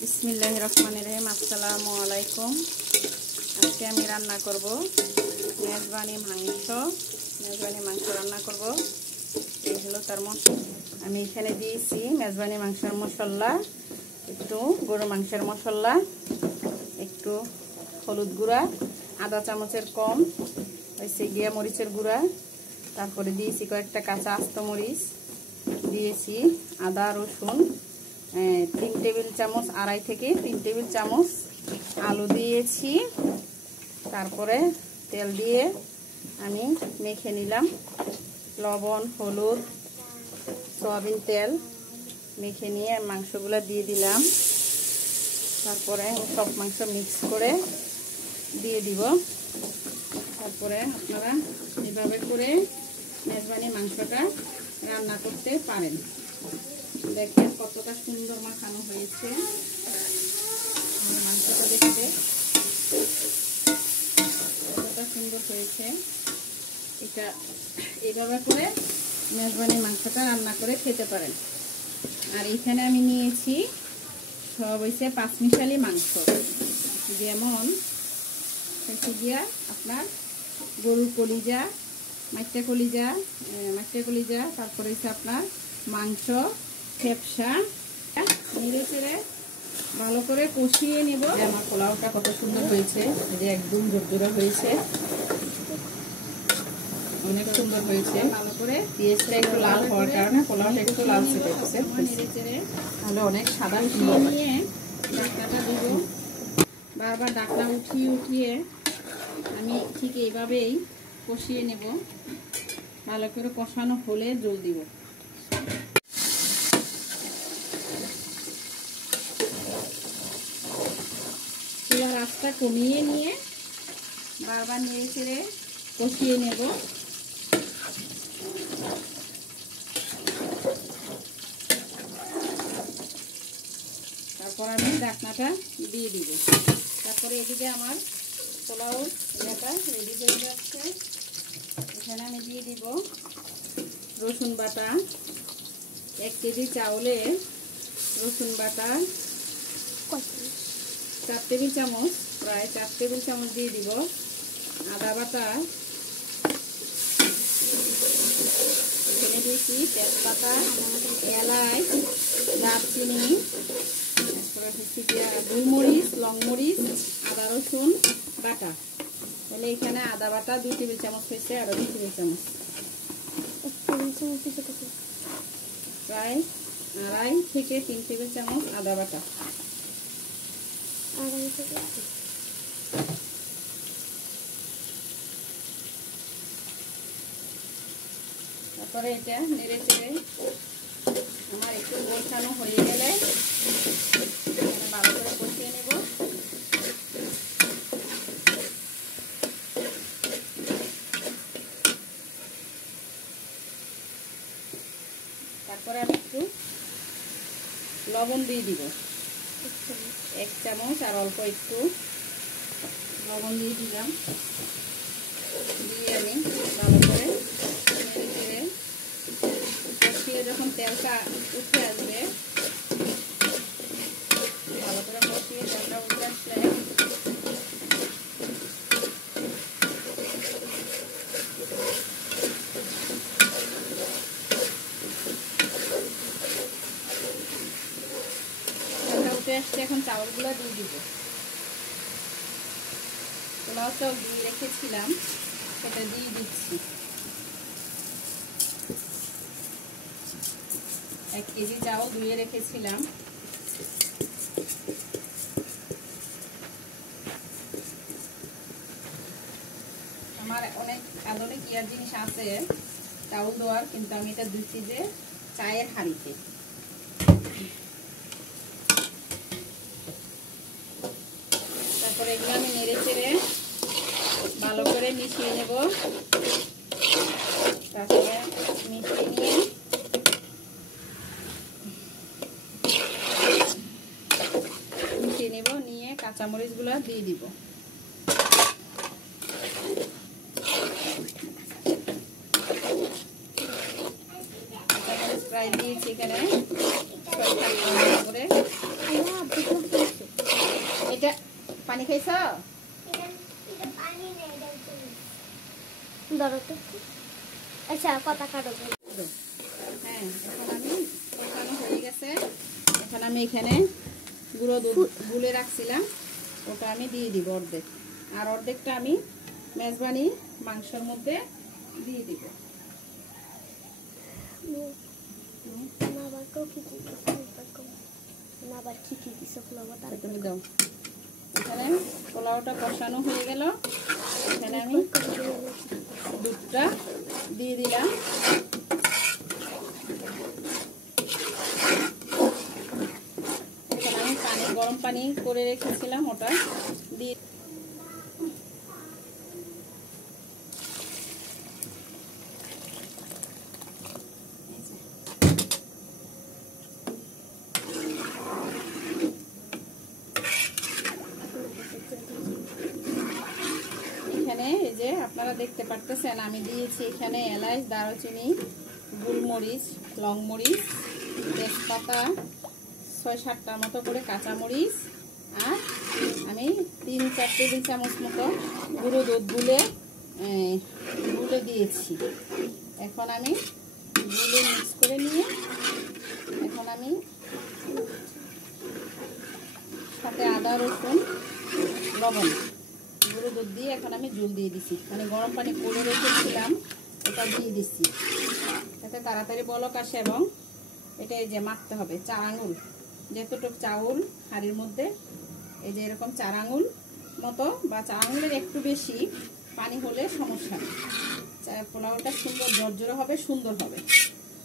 বিসমিল্লাহির রহমানির রহিম। আসসালামু আলাইকুম। আজকে আমি রান্না করব মেজবানি মাংস রান্না করব। এই হলো তার মশলা। আমি এখানে দিয়েছি মেজবানি মাংসের মশলা, একটু গরু মাংসের মশলা, একটু হলুদ গুঁড়া, আধা চামচের কম হয়েছে গিয়া মরিচের গুঁড়া, তারপরে দিয়েছি কয়েকটা কাঁচা আস্ত মরিচ, দিয়েছি আদা রসুন 3 টেবিল চামচ, আড়াই থেকে 3 টেবিল চামচ, আলু দিয়েছি। তারপরে তেল দিয়ে আমি মেখে নিলাম, লবণ হলুদ সয়াবিন তেল মেখে নিয়ে মাংসগুলো দিয়ে দিলাম। তারপরে সব মাংস মিক্স করে দিয়ে দিব। তারপরে আপনারা এভাবে করে মেজবানি মাংসটা রান্না করতে পারেন। দেখেন কতটা সুন্দর মাখানো হয়েছে মাংসটা, দেখতে কতটা সুন্দর হয়েছে। এটা এইভাবে করে মেজবানি মাংসটা রান্না করে খেতে পারেন। আর এখানে আমি নিয়েছি সব হয়েছে 5 মিশালি মাংস, যেমন হচ্ছে গিয়া আপনার গরুর কলিজা, মাইট্টা কলিজা, তারপরে হচ্ছে আপনার মাংস, ফেপসা, নেড়ে চেড়ে ভালো করে কষিয়ে নেব। আমার পোলাওটা কত সুন্দর হয়েছে, এই যে একদম ঝরঝরে হয়েছে, অনেক সুন্দর হয়েছে। ভালো করে পেঁয়াজটা একটু লাল হওয়ার কারণে পোলাওটা একটু লালচে হয়েছে, নেড়ে চেড়ে তাহলে অনেক সাদা নিয়ে ডাকনাটা দিব। বারবার ডাকনা উঠিয়ে আমি ঠিক এইভাবেই কষিয়ে নেব। ভালো করে কষানো হলে জল দিব। চুলার আঁচটা কমিয়ে নিয়ে বারবার নেড়ে চেড়ে কষিয়ে নেব। তারপর আমি ঢাকনাটা দিয়ে দিব। তারপরে এদিকে আমার পোলাও এটা রেডি হয়ে যাচ্ছে। এখানে আমি দিয়ে দিব রসুন বাটা, 1 কেজি চাউলে রসুন বাটা 4 টেবিল চামচ, প্রায় 4 টেবিল চামচ দিয়ে দিব। আদা বাটা, এখানে দিয়েছি তেজপাতা, এলাচ, দারচিনি, তারপরে হচ্ছে গোলমরিচ, লংমরিচ, আদা রসুন বাটা। তাহলে এখানে আদা বাটা 2 টেবিল চামচ হয়েছে, আরো 2 টেবিল চামচ, প্রায় 2.5 থেকে 3 টেবিল চামচ আদা বাটা। তারপরে এটা নেড়ে চেড়ে আমার একটু কষানো হয়ে গেলে ভালো করে কষিয়ে নেব। তারপরে আমি একটু লবণ দিয়ে দিব, 1 চামচ, আর অল্প একটু লবণ দিয়ে দিলাম। দিয়ে আমি ভালো করে নেড়ে চেড়ে কষিয়ে যখন তেলটা উঠে আসবে, ভালো করে কষিয়ে তেলটা উঠে আসলে এখন চাউলগুলো দিয়ে দিব। পোলাও চাল দিয়ে রেখেছিলাম, সেটা দিয়ে দিচ্ছি। 1 কেজি চাউল ধুয়ে রেখেছিলাম। আমার অনেক আধুনিক ইয়ার জিনিস আছে চাউল দেওয়ার, কিন্তু আমি এটা দিচ্ছি যে চায়ের হাঁড়িতে। তারপরে এগুলো আমি নেড়ে চেড়ে ভালো করে মিশিয়ে নেব। তারপরে মিশিয়ে নেব, নিয়ে কাঁচামরিচগুলো দিয়ে দিব। কাঁচামরিচ প্রায় দিয়েছি এখানে 6-7 করে। পানি খাইছ? আচ্ছা কথা কাটো। হ্যাঁ, এখন আমি কষানো হয়ে গেছে। এখন আমি এখানে গুঁড়ো দুধ গুলে রাখছিলাম, ওটা আমি দিয়ে দিব অর্ধেক, আর অর্ধেকটা আমি মেজবানি মাংসের মধ্যে দিয়ে দিব। তুমি দাও। এখানে পোলাওটা কষানো হয়ে গেল, এখানে আমি দুধটা দিয়ে দিলাম। এখানে আমি গরম পানি করে রেখেছিলাম, ওটা দিয়ে এই যে আপনারা দেখতে পারতেছেন আমি দিয়েছি এখানে এলাচ, দারুচিনি, গোলমরিচ, লংমরিচ, তেজপাতা, ৬-৭টার মতো করে কাঁচামরিচ, আর আমি ৩-৪ টেবিল চামচ মতো গুঁড়ো দুধ গুলে দিয়েছি। এখন আমি গুলে মিক্স করে নিয়ে এখন আমি সাথে আদা, রসুন, লবণ, গুঁড়ো দুধ দিয়ে এখন আমি জল দিয়ে দিচ্ছি, মানে গরম পানি করে রেখেছিলাম এটা দিয়ে দিচ্ছি, যাতে তাড়াতাড়ি বলক আসে। এবং এটা এই যে মাখতে হবে 4 আঙুল, যেতটুকু চাউল হাঁড়ির মধ্যে এই যে এরকম 4 আঙুল মতো বা 4 আঙুলের একটু বেশি পানি হলে সমস্যা নেই, পোলাওটা সুন্দর ঝরঝরে হবে, সুন্দর হবে।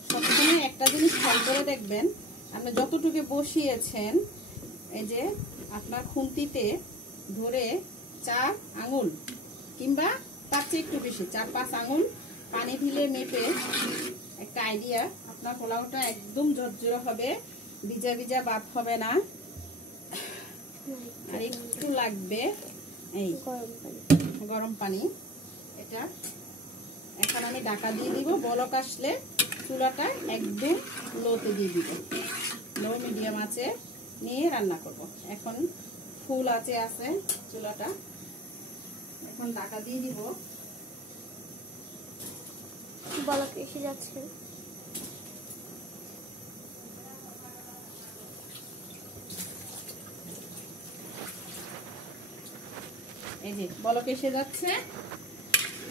সবসময় একটা জিনিস খেয়াল করে দেখবেন, আপনি যতটুকু বসিয়েছেন এই যে আপনার খুন্তিতে ধরে 4 আঙুল কিংবা তার চেয়ে একটু বেশি 4-5 আঙুল পানি ঢেলে মেপে একটা আইডিয়া, আপনার পোলাওটা একদম ঝরঝরে হবে, ভিজা ভিজা ভাব হবে না। আর একটু লাগবে এই গরম পানি। এটা এখন আমি ঢাকা দিয়ে দিব, বলক আসলে চুলাটা একদম লোতে দিয়ে দিব, লো মিডিয়াম আঁচে নিয়ে রান্না করব। এখন ফুল আঁচে আছে চুলাটা, এখন ঢাকা দিয়ে দিব। বলক এসে যাচ্ছে, এই যে বলক এসে যাচ্ছে।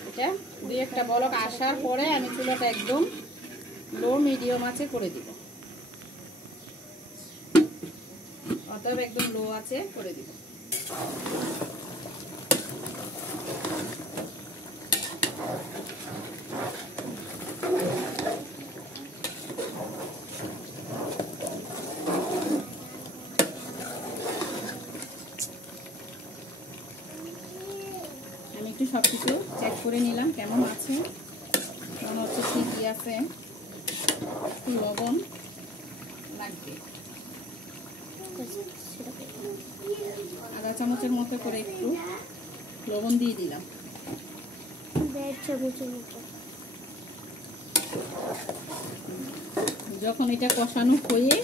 এটা 2-1টা বলক আসার পরে আমি চুলাটা একদম লো মিডিয়াম আঁচে করে দিব, অতএব একদম লো আঁচে করে দিব। আমি একটু সবকিছু চেক করে নিলাম কেমন আছে, মনে হচ্ছে ঠিকই আছে, একটু লবণ লাগবে, আধা চামচের মতো করে একটু লবণ দিয়ে দিলাম। যখন এটা কষানো হয়ে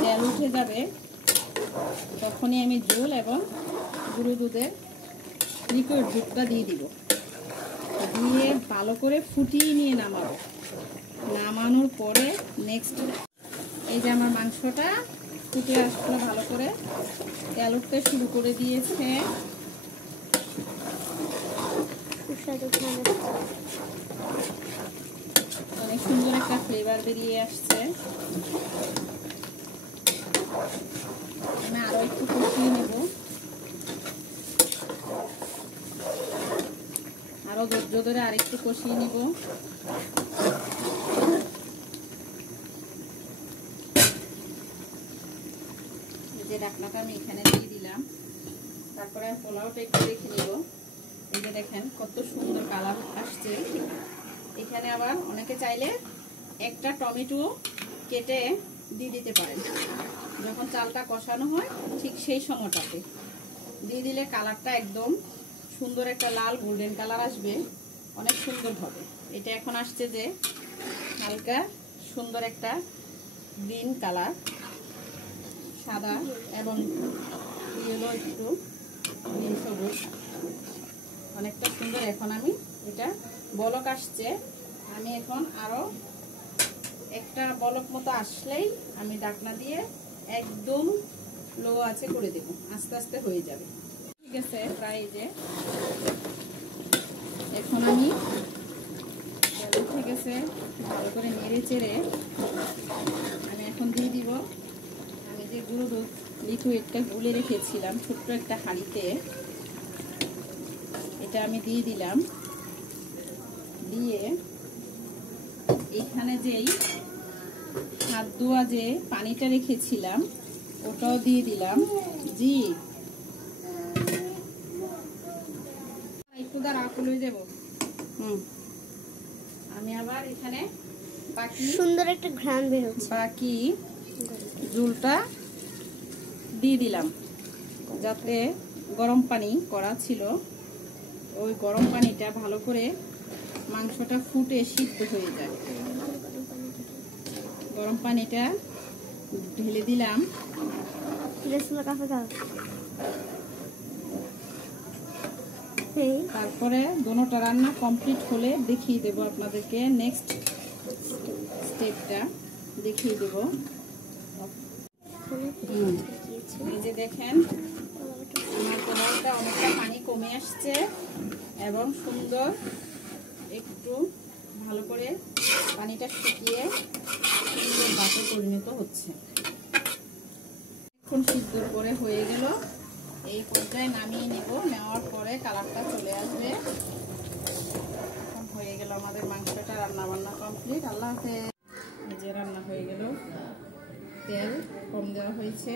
তেল উঠে যাবে তখনই আমি জল এবং গুঁড়ো দুধের লিকুইড দুধটা দিয়ে দিব, দিয়ে ভালো করে ফুটিয়ে নিয়ে নামাবো। নামানোর পরে নেক্সট এই যে আমার মাংসটা ফুটে আসলো, ভালো করে তেল উঠতে শুরু করে দিয়েছে, অনেক সুন্দর একটা ফ্লেভার বেরিয়ে আসছে। আমি আরো একটু কষিয়ে নেব, আরো ধৈর্য ধরে আরেকটু কষিয়ে নেব। যে ঢাকনাটা আমি এখানে দিয়ে দিলাম, তারপরে পোলাওটা একটু দেখে নিব। এই যে দেখেন কত সুন্দর কালার আসছে। এখানে আবার অনেকে চাইলে একটা টমেটো কেটে দিয়ে দিতে পারেন, যখন চালটা কষানো হয় ঠিক সেই সময়টাতে দিয়ে দিলে কালারটা একদম সুন্দর একটা লাল গোল্ডেন কালার আসবে, অনেক সুন্দর হবে। এটা এখন আসছে যে হালকা সুন্দর একটা গ্রিন কালার, সাদা এবং ইয়েলো একটু নীল সবুজ, অনেকটা সুন্দর। এখন আমি এটা বলক আসছে, আমি এখন আরো একটা বলক মতো আসলেই আমি ঢাকনা দিয়ে একদম লো আছে করে দেব, আস্তে আস্তে হয়ে যাবে। ঠিক আছে, প্রায় যে এখন আমি উঠে গেছে, ভালো করে নেড়ে চেড়ে আমি এখন দিয়ে দিব আমি যে গুঁড়ো দুধ লিকুইডটা গুলে রেখেছিলাম ছোট্ট একটা হাঁড়িতে, এটা আমি দিয়ে দিলাম। দিয়ে এখানে যেই হাত ধোয়া যে পানিটা রেখেছিলাম ওটাও দিয়ে দিলাম। জি একটু দাঁড়া খুলে দেব। আমি আবার এখানে বাকি সুন্দর একটা ঘ্রাণ বের হচ্ছে। বাকি ঝোলটা দিয়ে দিলাম, যাতে গরম পানি করা ছিল ওই গরম পানিটা ভালো করে মাংসটা ফুটে সিদ্ধ হয়ে যায়। গরম পানিটা ঢেলে দিলাম। তারপরে দোনোটা রান্না কমপ্লিট হলে দেখিয়ে দেব আপনাদেরকে, নেক্সট স্টেপটা দেখিয়ে দেব। এই যে দেখেন আমার পোলাওটা অনেকটা পানি কমে আসছে এবং সুন্দর একটু ভালো করে পানিটা শুকিয়ে ভাতে পরিণত হচ্ছে। এখন সিদ্ধ করে হয়ে গেল, এই পর্যায়ে নামিয়ে নেব। নেওয়ার পরে কালারটা চলে আসবে। এখন হয়ে গেল আমাদের মাংসটা রান্না বান্না কমপ্লিট। আল্লাহ হাফেজ। এই যে রান্না হয়ে গেল, তেল কম দেওয়া হয়েছে।